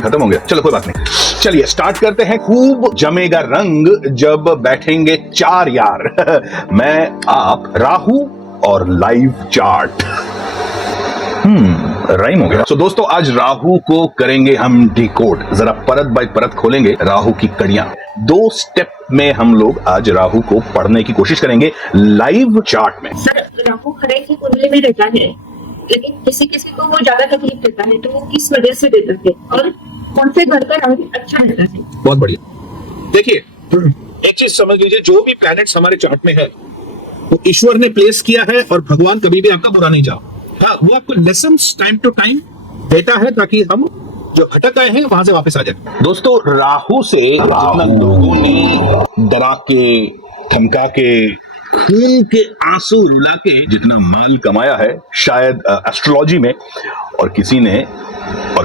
ही खत्म हो गया। चलो कोई बात नहीं, चलिए स्टार्ट करते हैं। खूब जमेगा रंग जब बैठेंगे चार यार मैं, आप, राहु और लाइव चार्ट। राइम हो गया। तो दोस्तों आज राहु को करेंगे हम डिकोड। जरा परत बाय परत खोलेंगे राहु की कड़ियां। 2 स्टेप में हम लोग आज राहु को पढ़ने की कोशिश करेंगे लाइव चार्ट में। सर, राहु हर एक की कुंडली में रहता है, लेकिन किसी किसी को वो ज्यादा तकलीफ देता है, तो वो किस वजह से देता है और कौन से घर का राहु अच्छा रहता है? बहुत बढ़िया। देखिए, एक चीज समझ लीजिए, जो भी प्लैनेट्स हमारे चार्ट में है वो ईश्वर ने प्लेस किया है और भगवान कभी भी आपका बुरा नहीं चाहा। हाँ, वो आपको लेसन्स टाइम टू टाइम देता है ताकि हम जो भटक गए हैं वहां से वापस आ जाए। दोस्तों राहु से जितना लोगों ने डरा के, धमका के, खून के आंसू रुला के जितना माल कमाया है शायद एस्ट्रोलॉजी में और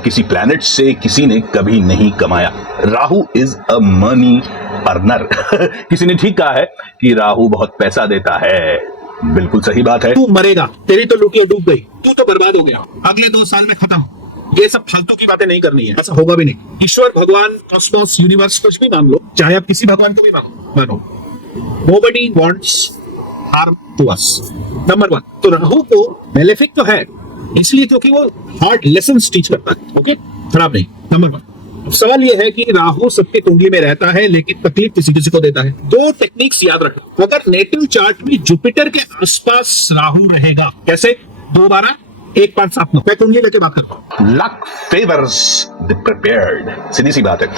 किसी प्लैनेट से किसी ने कभी नहीं कमाया। Rahu is a money earner. किसी ने ठीक कहा है कि राहु बहुत पैसा देता है। बिल्कुल सही बात है। तू मरेगा, तेरी तो लुटिया डूब गई, तू तो बर्बाद हो गया, अगले 2 साल में खत्म। ये सब फालतू की बातें नहीं करनी है, ऐसा होगा भी नहीं। ईश्वर, भगवान, कॉस्मोस, यूनिवर्स, कुछ भी मान लो, चाहे आप किसी भगवान को भी मानो, nobody wants harm to us. Number 1 तो राहु को मेलेफिक तो है इसलिए क्योंकि वो हार्ड लेसन्स टीच करता है। ओके, खराब नहीं। नंबर 1 सवाल ये है कि राहु सबके कुंडली में रहता है लेकिन तकलीफ किसी किसी को देता है। 2 टेक्निक्स याद रखना। अगर नेटिव चार्ट में जुपिटर के आसपास राहु रहेगा, कैसे 2 12 1 5 7 9, मैं कुंडली लेके बात करता हूं। लक फेवर्स द प्रिपेयर्ड, सीधी सी बात है।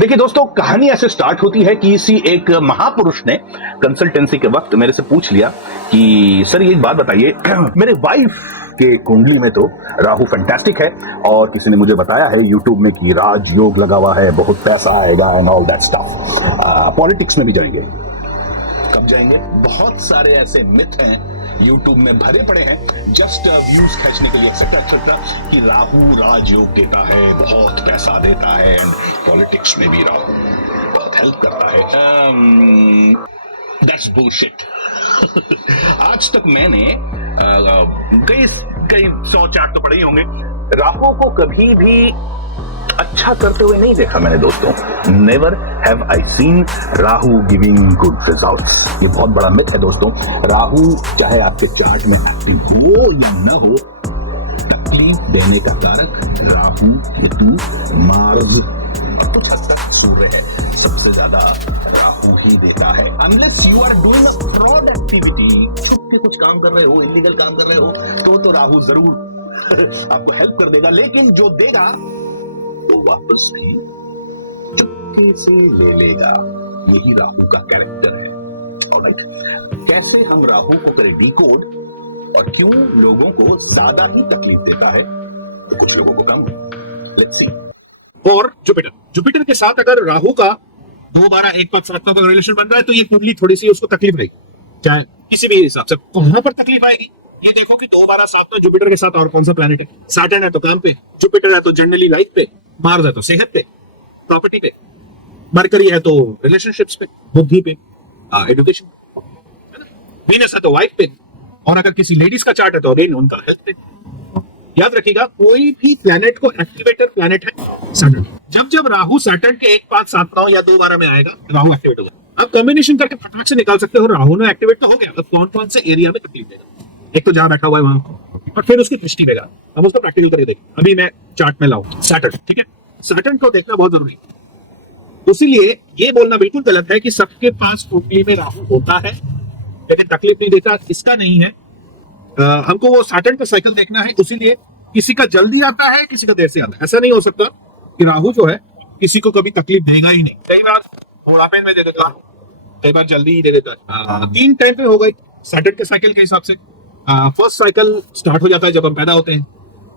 देखिए दोस्तों, कहानी ऐसे स्टार्ट होती है कि किसी एक महापुरुष ने कंसल्टेंसी के वक्त मेरे से पूछ लिया कि सर ये एक बात बताइए, मेरे वाइफ के कुंडली में तो राहु फैंटास्टिक है और किसी ने मुझे बताया है यूट्यूब में कि राजयोग लगा हुआ है, बहुत पैसा आएगा and all that stuff. Politics में भी जाएंगे। कब जाएंगे? बहुत सारे ऐसे मिथ हैं यूट्यूब में भरे पड़े हैं जस्ट व्यूज खींचने के लिए एक्सेट्रा एक्सेट्रा कि राहु राजयोग देता है, बहुत पैसा देता है एंड पॉलिटिक्स में भी राहु बहुत हेल्प करता है। That's bullshit. आज तक मैंने कई 100 चार्ट तो पढ़े ही होंगे, राहु को कभी भी अच्छा करते हुए नहीं देखा मैंने दोस्तों। Never have I seen Rahu giving good results. ये बहुत बड़ा मिथ है दोस्तों। राहु चाहे आपके चार्ट में एक्टिव हो या न हो, तकलीफ देने का कारक राहु, केतु, मार्स और कुछ हद तक सूर्य है। सबसे ज्यादा राहु ही देता है। Unless you are doing a fraud activity, छुप के कुछ काम कर रहे हो, इलीगल काम कर रहे हो, तो राहु जरूर आपको हेल्प कर देगा, लेकिन जो देगा वो वापस भी चुपके से ले लेगा। यही राहु का कैरेक्टर है। ऑलराइट, कैसे हम राहु को करें डिकोड और क्यों लोगों को ज्यादा ही तकलीफ देता है तो कुछ लोगों को कम। Let's see. और जुपिटर के साथ अगर राहु का 2 12 1 5 7 का रिलेशन बन रहा है तो ये कुंडली थोड़ी सी उसको तकलीफ रहेगी, चाहे किसी भी हिसाब से। कहां पर तकलीफ आएगी ये देखो कि 2 12 7 में जुपिटर के साथ और कौन सा प्लैनेट है। सैटर्न है तो काम पे, जुपिटर है तो जनरली लाइफ पे, मार्स है तो सेहत पे, प्रॉपर्टी पे, मरकरी है तो रिलेशनशिप्स पे, बुद्धि पे, एजुकेशन, वीनस है तो वाइफ पे, और अगर किसी लेडीज का चार्ट है तो अगेन उनका हेल्थ पे। याद रखिएगा, कोई भी प्लैनेट को एक्टिवेटर प्लैनेट है सैटर्न। जब राहु सैटर्न के 1 5 7 9 या 2 12 में आएगा, राहु एक्टिवेट होगा। आप कॉम्बिनेशन करके फटाक से निकाल सकते हो राहु ने एक्टिवेट तो हो गया, अब कौन कौन से एरिया में तकलीफ देगा। एक तो जहां बैठा हुआ है वहां, और फिर उसकी दृष्टि देगा। हम उसको प्रैक्टिकल करके देखें। अभी मैं चार्ट में लाऊं सैटर्न, ठीक है। सैटर्न को देखना बहुत जरूरी है। इसीलिए ये बोलना बिल्कुल गलत है कि सबके पास कुंडली में राहु होता है लेकिन तकलीफ नहीं देता, इसका नहीं है। हमको वो सैटर्न का साइकिल देखना है। इसीलिए किसी का जल्दी आता है, किसी का देर से आता है। ऐसा नहीं हो सकता कि राहु जो है किसी को कभी तकलीफ देगा ही नहीं। कई बार बुढ़ापे में दे देता है, कई बार जल्दी ही दे देता है। 3 टाइम पे हो गई सैटर्न के साइकिल के हिसाब से। फर्स्ट साइकिल स्टार्ट हो जाता है जब हम पैदा होते हैं,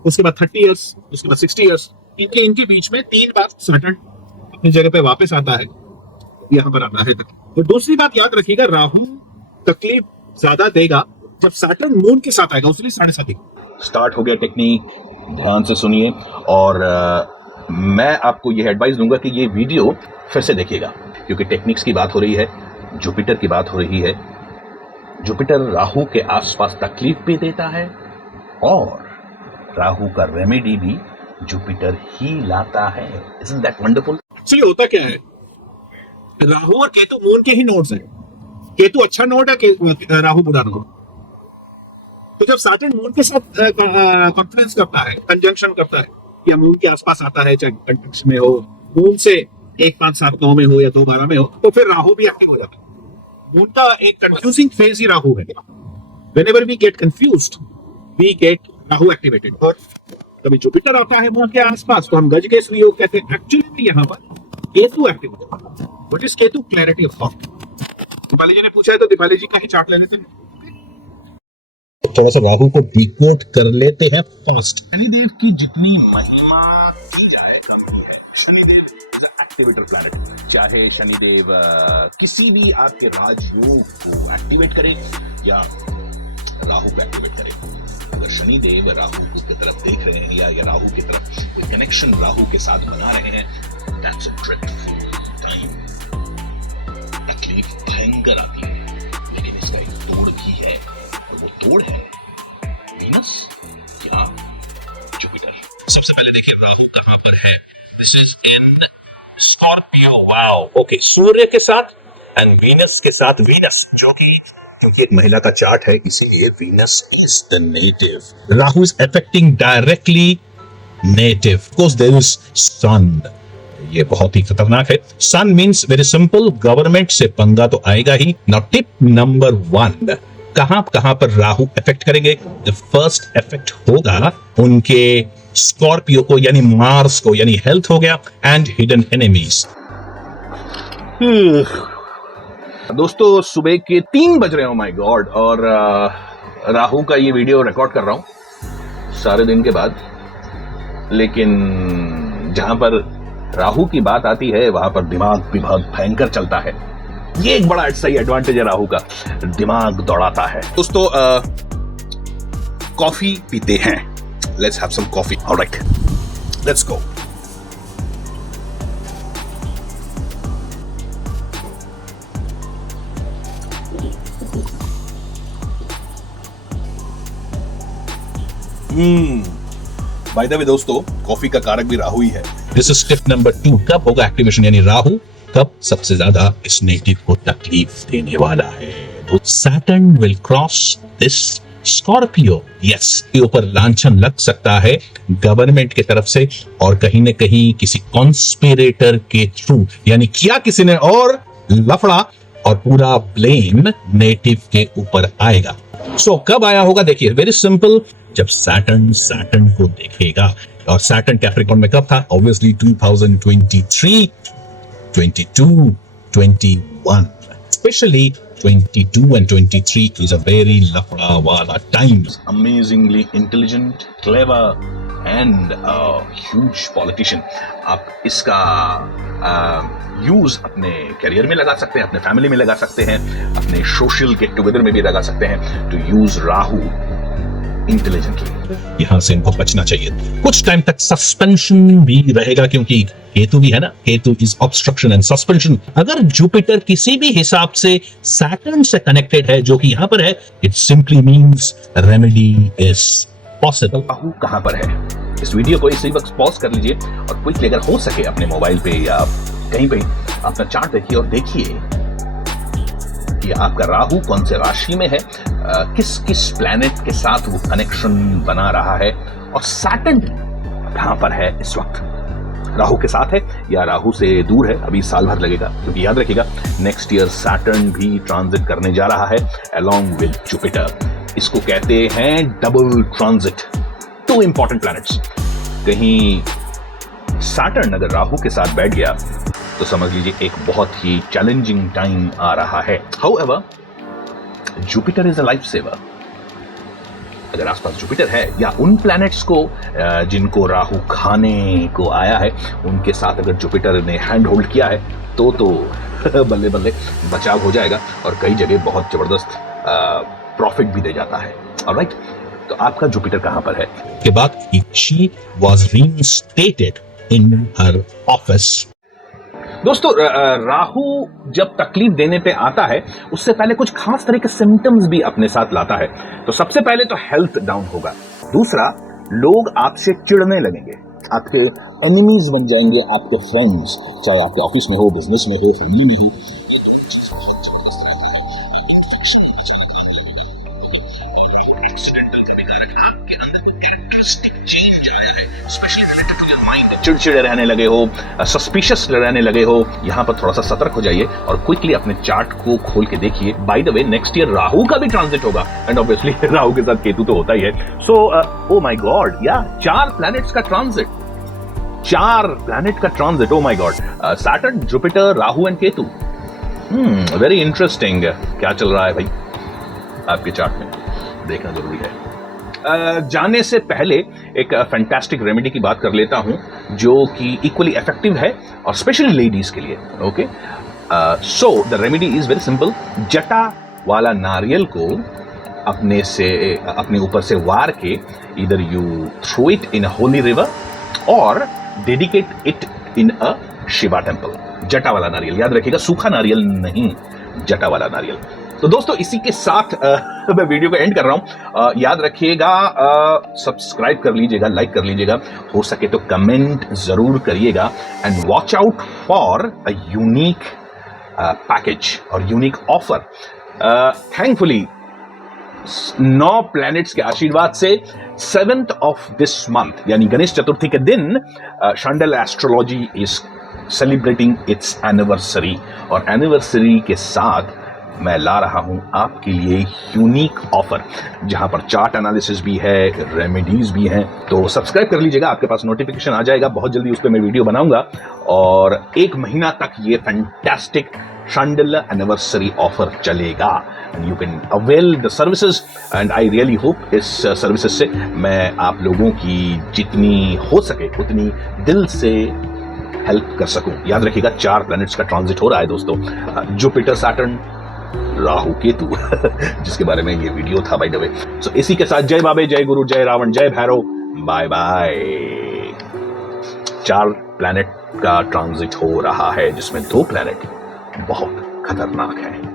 उसके बाद 30 इयर्स, उसके बाद 60 इयर्स। इनके बीच में 3 बार सैटर्न अपनी जगह पे वापस आता है, यहाँ पर आता है। तो दूसरी बात याद रखिएगा, राहु तकलीफ ज्यादा देगा जब सैटर्न मून के साथ आएगा, उसलिए 7.5। स्टार्ट हो गया टेक्निक, ध्यान से सुनिए। और मैं आपको यह एडवाइस दूंगा कि ये वीडियो फिर से देखिएगा, क्योंकि टेक्निक्स की बात हो रही है, जुपिटर की बात हो रही है। जुपिटर राहु के आसपास तकलीफ भी देता है और राहु का रेमेडी भी जुपिटर ही लाता है। Isn't that wonderful? एक्चुअली होता क्या है, राहु और केतु मून के ही नोड्स हैं। केतु अच्छा नोड है, राहु बुरा नोड। तो जब सैटर्न मून के साथ कॉन्फ्रेंस करता है, कंजंक्शन करता है, या मून के आसपास आता है, चाहे कंजंक्शन में हो, मून से 1, 5, 7, 9 में हो या 2, 12 में हो, तो फिर राहु भी एक्टिव हो जाता है। मून का एक कंफ्यूजिंग फेज ही राहु है। Whenever we get confused, we get Rahu activated. और कभी जुपिटर आता है मून के आसपास तो हम गज के सहयोग कहते हैं। एक्चुअली में यहाँ पर केतु एक्टिव होता है। What is Ketu? Clarity of thought. Deepali ji ने पूछा है तो दीपाली जी का ही चार्ट ले लेते हैं। थोड़ा सा राहु को डिकोड कर लेते हैं फर्स्ट। शनिदेव की जितनी महिमा की जाए, शनिदेव एक्टिवेटर प्लैनेट, चाहे शनिदेव किसी भी आपके राजयोग को एक्टिवेट करे या राहु को एक्टिवेट करे। अगर शनिदेव राहु की तरफ देख रहे हैं या राहु की तरफ कोई कनेक्शन राहु के साथ बना रहे हैं, दैट्स अ ड्रेडफुल टाइम। तकलीफ भयंकर आती है, लेकिन इसका एक तोड़ भी है, और वो तोड़ है वीनस या जुपिटर। सबसे पहले देखिए राहु कहां पर है। This is in Scorpio. Wow, okay, Surya के साथ एंड वीनस के साथ। वीनस जो कि क्योंकि एक महिला का चार्ट है, इसीलिए Venus is the native. Rahu is affecting directly native. Of course there is sun. ये बहुत ही खतरनाक है। Sun means very simple, government से पंगा तो आएगा ही। नाउ टिप नंबर 1, कहां पर राहु इफेक्ट करेंगे? द फर्स्ट इफेक्ट होगा उनके स्कॉर्पियो को, यानी मार्स को, यानी हेल्थ हो गया, एंड हिडन एनिमीज। दोस्तों सुबह के 3 बज रहे हो, माय गॉड, और राहु का ये वीडियो रिकॉर्ड कर रहा हूं सारे दिन के बाद। लेकिन जहां पर राहु की बात आती है वहां पर दिमाग भी बहुत भयंकर चलता है। ये एक बड़ा सही एडवांटेज है राहु का, दिमाग दौड़ाता है। दोस्तों कॉफी पीते हैं। Let's have some coffee. Alright, let's go. By the way दोस्तों, कॉफी का कारक भी राहु ही है। This is step number 2। कब होगा एक्टिवेशन, यानी राहु कब सबसे ज्यादा इस नेटिव को तकलीफ देने वाला है? तो Saturn will cross this Scorpio. Yes, के ऊपर लांछन लग सकता है गवर्नमेंट की तरफ से, और कहीं न कहीं किसी कॉन्स्पिरेटर के थ्रू, यानी किया किसी ने और लफड़ा, और पूरा ब्लेम नेटिव के ऊपर आएगा। सो कब आया होगा? देखिए, वेरी सिंपल, जब सैटर्न को देखेगा। और सैटर्न कैप्रिकॉर्न में कब था? Obviously 2023, 22, 21, specially 22 and 23 is a very lafda wala time. Amazingly intelligent, clever and a huge politician. आप इसका यूज अपने करियर में लगा सकते हैं, अपने फैमिली में लगा सकते हैं, अपने सोशल गेट टुगेदर में भी लगा सकते हैं। To use Rahu intelligently. यहां से इनको बचना चाहिए। कुछ टाइम तक सस्पेंशन भी रहेगा, क्योंकि केतु भी है ना, Ketu is obstruction and suspension. अगर जुपिटर किसी भी हिसाब से सैटर्न से कनेक्टेड है, जो कि यहां पर है, it simply means remedy is possible. Rahu कहां पर है? इस वीडियो को इसी वक्त पॉज कर लीजिए और क्विकली अगर हो सके अपने मोबाइल पे या कहीं पे अपना चार्ट देखिए और देखिए कि आपका राहु कौन से राशि में है, किस किस प्लैनेट के साथ वो कनेक्शन बना रहा है, और सैटर्न कहां पर है इस वक्त। राहु के साथ है या राहु से दूर है, अभी साल भर लगेगा, क्योंकि याद रखिएगा नेक्स्ट ईयर सैटर्न भी ट्रांजिट करने जा रहा है अलोंग विद जुपिटर। इसको कहते हैं डबल ट्रांजिट, 2 इंपॉर्टेंट प्लैनेट्स। कहीं सैटर्न अगर राहु के साथ बैठ गया तो समझ लीजिए एक बहुत ही चैलेंजिंग टाइम आ रहा है। However, Jupiter is a life saver. अगर आसपास जुपिटर है या उन प्लैनेट्स को जिनको राहु खाने को आया है, उनके साथ अगर जुपिटर ने हैंड होल्ड किया है तो बल्ले बल्ले बचाव हो जाएगा, और कई जगह बहुत जबरदस्त प्रॉफिट भी दे जाता है। ऑलराइट, तो आपका जुपिटर कहां पर है? के बाद she was reinstated in her office. दोस्तों राहु जब तकलीफ देने पे आता है उससे पहले कुछ खास तरह के सिम्टम्स भी अपने साथ लाता है। तो सबसे पहले तो हेल्थ डाउन होगा। दूसरा, लोग आपसे चिढ़ने लगेंगे। आपके एनिमीज बन जाएंगे आपके फ्रेंड्स, चाहे आपके ऑफिस में हो, बिजनेस में हो, फैमिली में हो। चिड़चिड़े रहने लगे हो, सस्पिशियस रहने लगे हो, यहाँ पर थोड़ा सा सतर्क हो जाइए और क्विकली अपने चार्ट को खोल के देखिए। Bye the way next year Rahu का भी ट्रांजिट होगा एंड ऑब्वियसली राहु के साथ केतु तो होता ही है। सो ओ माय गॉड, या 4 प्लैनेट्स का ट्रांजिट, 4 प्लैनेट का transit, oh my God, Saturn, Jupiter, Rahu and Ketu. Very interesting. क्या चल रहा है भाई आपके चार्ट में, देखना जरूरी है। जाने से पहले एक फैंटास्टिक रेमेडी की बात कर लेता हूं जो कि इक्वली इफेक्टिव है और स्पेशली लेडीज के लिए। Okay, so the remedy is very simple. जटा वाला नारियल को अपने ऊपर से वार के इधर you throw it in a holy river और dedicate it in a Shiva temple. जटा वाला नारियल, याद रखिएगा, सूखा नारियल नहीं, जटा वाला नारियल। तो दोस्तों इसी के साथ मैं वीडियो को एंड कर रहा हूं। याद रखिएगा, सब्सक्राइब कर लीजिएगा, लाइक कर लीजिएगा, हो सके तो कमेंट जरूर करिएगा and watch out for a unique package और यूनिक ऑफर। थैंकफुली 9 प्लैनेट्स के आशीर्वाद से 7th ऑफ दिस मंथ यानी गणेश चतुर्थी के दिन Shandal astrology is celebrating its anniversary और एनिवर्सरी के साथ मैं ला रहा हूं आपके लिए यूनिक ऑफर जहां पर चार्ट एनालिसिस भी है, रेमेडीज भी हैं। तो सब्सक्राइब कर लीजिएगा, आपके पास नोटिफिकेशन आ जाएगा, बहुत जल्दी उस पर मैं वीडियो बनाऊंगा और 1 महीना तक ये फैंटास्टिक शांडल एनिवर्सरी ऑफर चलेगा and you can avail the services and I really hope इस सर्विसेज से मैं आप लोगों की जितनी हो सके उतनी दिल से हेल्प कर सकूं। याद रखिएगा 4 प्लैनेट्स का ट्रांजिट हो रहा है दोस्तों, जुपिटर, सैटर्न, राहु, केतु जिसके बारे में ये वीडियो था बाय द वे। सो इसी के साथ जय बाबे, जय गुरु, जय रावण, जय भैरव, बाय बाय। 4 प्लैनेट का ट्रांजिट हो रहा है जिसमें 2 प्लैनेट बहुत खतरनाक है।